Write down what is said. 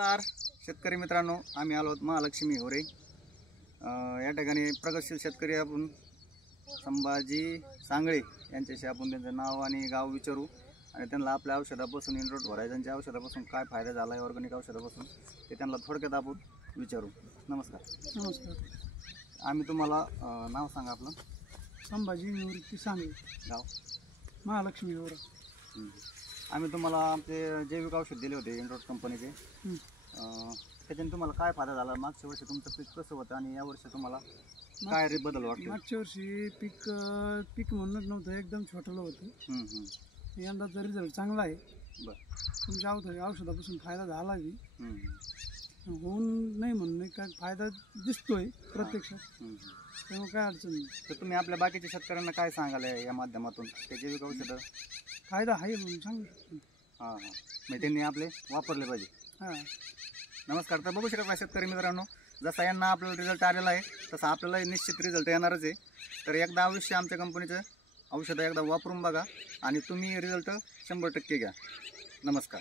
नमस्कार शेतकरी मित्रांनो, आम्ही आलो आहोत महालक्ष्मी हिवरे। या ठिकाणी प्रगतशील शेतकरी आपण संभाजी सांगळे यांच्याशी आपण त्यांचं नाव आणि गाव विचारू आणि त्यांना आपल्या औषधापासून इंट्रोट व्हरायझनच्या औषधापासून काय फायदा झाला आहे, ऑर्गॅनिक औषधापासून ते त्यांना थोडक्यात आपण विचारू। नमस्कार। नमस्कार। आम्ही तुम्हाला नाव सांगा आपलं। संभाजी निवृत्ती सांगळे, गाव महालक्ष्मी हिवरा। आम्ही तुम्हाला आमचे जैविक औषध दिले होते इंट्रोट कंपनीचे। त्याच्याने तुम्हाला काय फायदा झाला? मागच्या वर्षी तुमचं पीक कसं होतं आणि यावर्षी तुम्हाला काय बदल वाटतो? मागच्या वर्षी पीक म्हणत नव्हतं, एकदम छोटलं होतं। यंदाचा रिझल्ट चांगला आहे। तुमच्या औषधापासून फायदा झाला बी, होऊन नाही म्हणून काय फायदा दिसतोय प्रत्यक्षात, त्यामुळे काय अडचण नाही। तर तुम्ही आपल्या बाकीच्या शेतकऱ्यांना काय सांगाल या माध्यमातून? ते जैविक औषधं फायदा आहे म्हणून सांगू शकतो। हां मग त्यांनी आपले वापरले पाहिजे। हां नमस्कार। तर बघू शकता शेतकरी मित्रांनो, जसा यांना आपल्याला रिझल्ट आलेला आहे तसा आपल्याला निश्चित रिझल्ट येणारच आहे। तर एकदा अवश्य आमच्या कंपनीचं औषधं एकदा वापरून बघा आणि तुम्ही रिझल्ट 100% घ्या। नमस्कार।